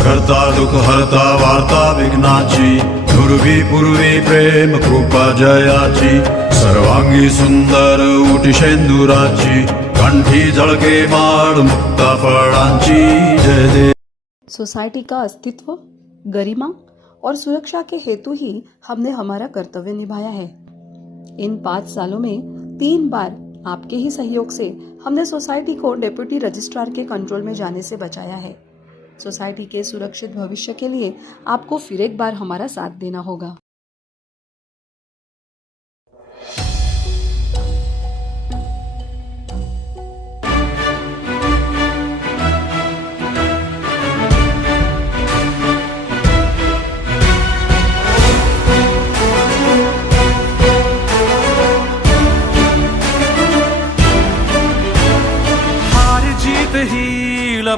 करता दुःख हरता वार्ता विघ्नाची, पूर्वी पूर्वी प्रेम कृपा जयाची, सर्वांगी सुंदर उटी शेंदुराची, कंठी झळके माळ मुक्ता फळांची, जय देव। सोसाइटी का अस्तित्व, गरिमा और सुरक्षा के हेतु ही हमने हमारा कर्तव्य निभाया है। इन 5 सालों में 3 बार आपके ही सहयोग से हमने सोसाइटी को डेप्यूटी रजिस्ट्रार के कंट्रोल में जाने से बचाया है। सोसाइटी के सुरक्षित भविष्य के लिए आपको फिर एक बार हमारा साथ देना होगा।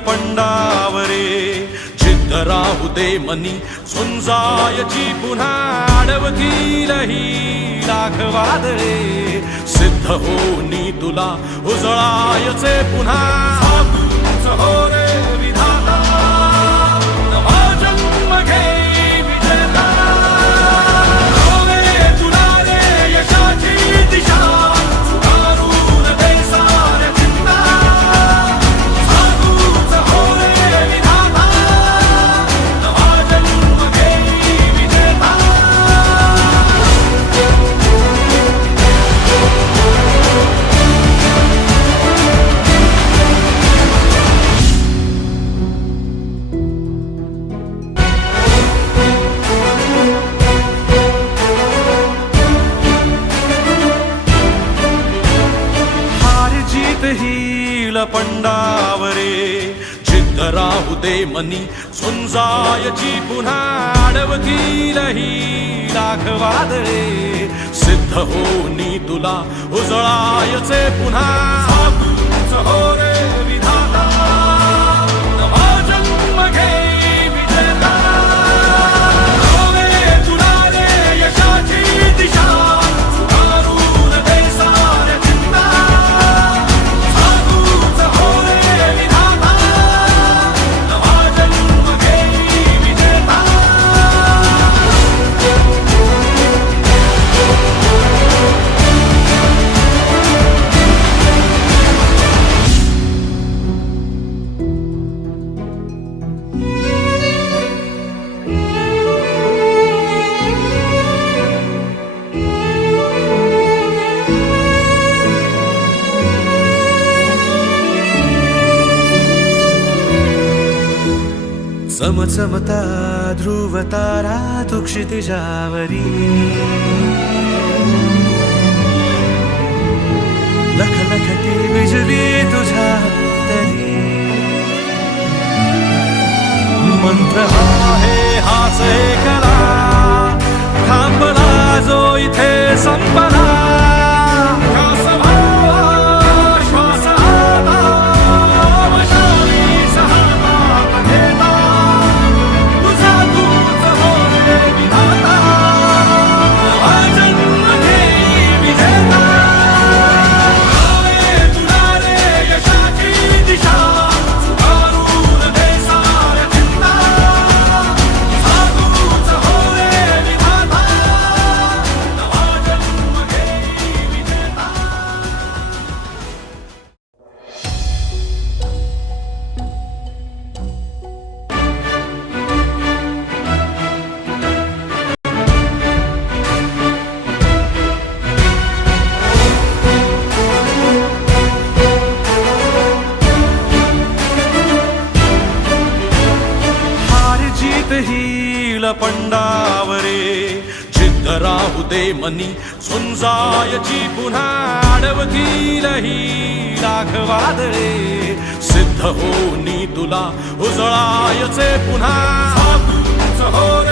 पंडावरे जिद्द राहू दे मनी, सुंजायची पुन्हा अडवतील ही लाख वादळे, सिद्ध होनी तुला उजळायचे पुन्हा, साधूच हो रे विधाता, नवा जन्म घे विजेता, होवे तुला रे यशाची दिशा, सुधारून दे साऱ्या चिंता, पंडावरे जिद्द राहू दे मनी, सुंजायची पुन्हा अडवतील ही लाख वादळे, सिद्ध होनी तुला उजळायचे पुन्हा, साधूच हो रे विधाता, नवा जन्म घे विजेता, होवे तुला रे यशाची दिशा, सुधारून दे साऱ्या चिंता, चमचमता ध्रुव तारा तू क्षितिजावरी, लखलखती बिजली तुझ्या तरी, मंत्र आहे हाच एकला, थांबला जो इथे संपला, पंडावरे जिद्द राहू दे मनी, सुंजायची पुन्हा अडवतील ही लाख वादळे, सिद्ध होनी तुला उजळायचे पुन्हा, साधूच हो रे